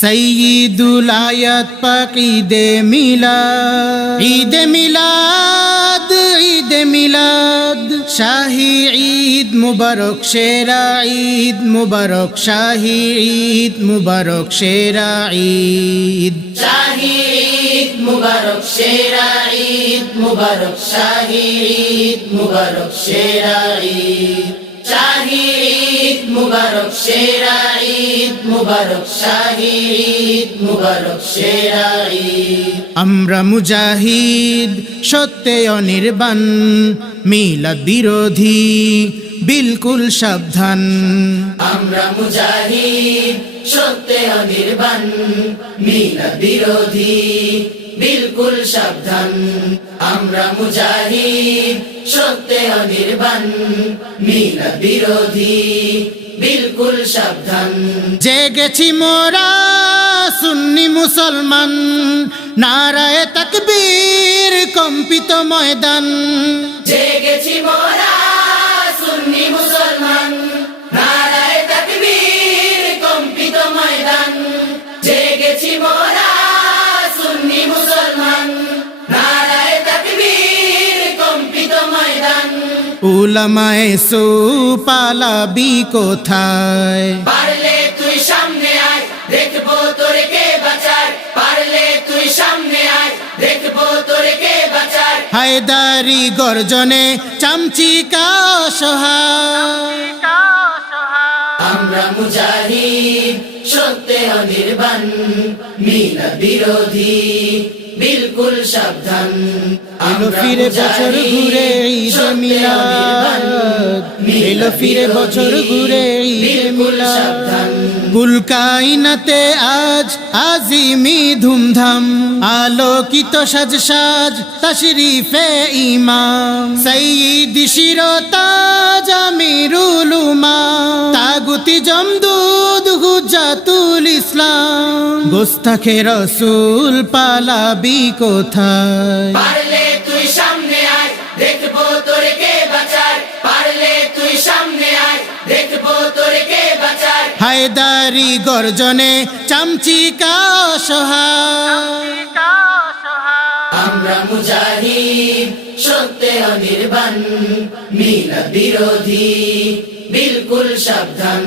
সঈদুল আয়াত পাক ঈদে মিলাদ ঈদে মিলাদ ঈদে মিলাদ। শাহি ঈদ মুবারক শেরা ঈদ মুবারক, শাহি ঈদ মুবারক শেরা ঈদ। মুবারক, সেরা ঈদ মুবারক ঈদ মুবারক, সেরা ঈদ। শাহি মুবারক শেরা ঈদ মুবারক মুবারক শেরা ঈদ। আমরা মুজাহিদ সত্যে অনির্বাণ মিলা বিরোধী। বিলকুল সাবধান। আমরা মুজাহিদ সত্যে অনির্বাণ মিলাদ বিরোধী বিলকুল সাবধান। আমরা মুজাহিদ সত্যে অনির্বাণ মিলাদ বিরোধী বিলকুল সাবধান। জেগেছি মোরা সুন্নি মুসলমান নারায় তাকবীর কম্পিত ময়দান। জেগেছি মোরা উলামায়ে সু পালাবি কোথায়? পারলে তুই সামনে আয় দেখব তোরে কে বাঁচায় পারলে তুই সামনে আয় দেখব তোরে কে বাঁচায় হায়দারি গর্জনে চামচিকা সহায় আমরা মুজাহিদ সত্যে অনির্বাণ মিলা বিরোধী বিলকুল সাবধান। এলো ফিরে বছর ঘুরে ঈদ মিলাদ এলো ফিরে বছর ঘুরে ঈদ মিলাদ। গুলকাইনাতে আজ আজিমি ধুমধাম আলোকিত সাজ সাজ তশরিফে ইমাম। সঈদ শিরতাজ আমিরুল উমাম তাগুতি জমদুদ হুজাতুল ইসলাম। গোস্তাখে রসুল পালাবি কোথায়? পারলে তুই সামনে আয় দেখব তোরে কে বাঁচায় পারলে তুই সামনে আয় দেখব তোরে কে বাঁচায় হায়দারি গর্জনে চামচিকা সহায় আমরা মুজাহিদ সত্যে অনির্বাণ মিলা বিরোধী। বিলকুল সাবধান।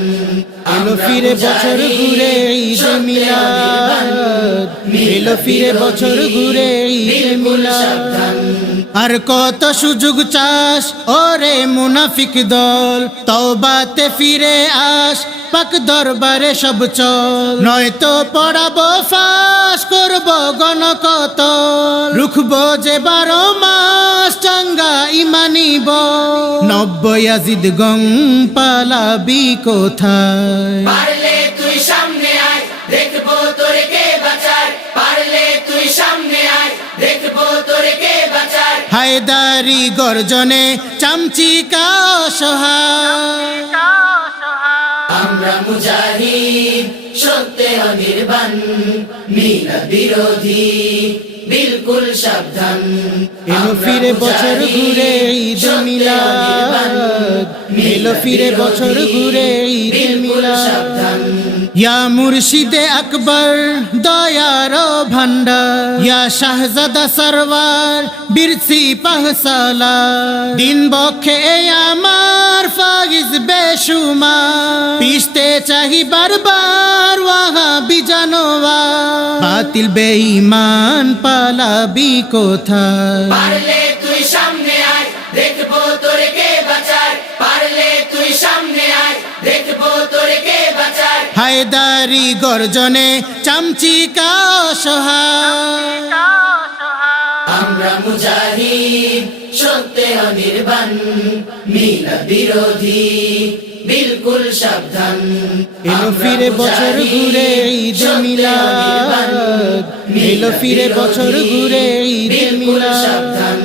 এলো ফিরে বছর ঘুরে ঈদ মিলাদ এলো ফিরে বছর ঘুরে ঈদ মিলাদ আর কত সুযোগ চাস ওরে মুনাফিক দল। তওবাতে ফিরে আস পাক দরবারে সব চল। নয়তো পড়াবো ফাঁস করব গণকত রুখবো যে বারো মাস নব্বই আজিদ গং পালাবি কোথায়? পারলে তুই সামনে আয় দেখব তোরে কে বাঁচায়। পারলে তুই সামনে আয় দেখব তোরে কে বাঁচায়। হায়দারি গর্জনে চামচিকা সহায় আমরা মুজাহিদ সত্যে অনির্বাণ মিলা বিরোধী। বিলকুল সাবধান। এলো ফিরে বছর ঘুরে ঈদ মিলাদ। এলো ফিরে বছর ঘুরে ঈদ মিলাদ। ইয়া মুর্শিদে আকবর দয়ার ভান্ডার ইয়া শাহজাদা সরওয়ার বীরসি পাহসালা দিন বক্ষে আমার ফাইজ বেশুমার। পিসতে চাহি বারবার ওয়াহা বাতিল বেঈমান পালাবি কোথায়? পারলে তুই সামনে আয় দেখব তোরে কে বাঁচায়। পারলে তুই সামনে আয় দেখব তোরে কে বাঁচায়। হায়দারি গর্জনে চামচিকা সহায় আমরা মুজাহিদ সত্যে অনির্বাণ মিলা বিরোধী। বিলকুল সাবধান। এলো ফিরে বছর ঘুরে ঈদ মিলাদ। এলো ফিরে বছর ঘুরে ঈদ মিলা মিলাদ।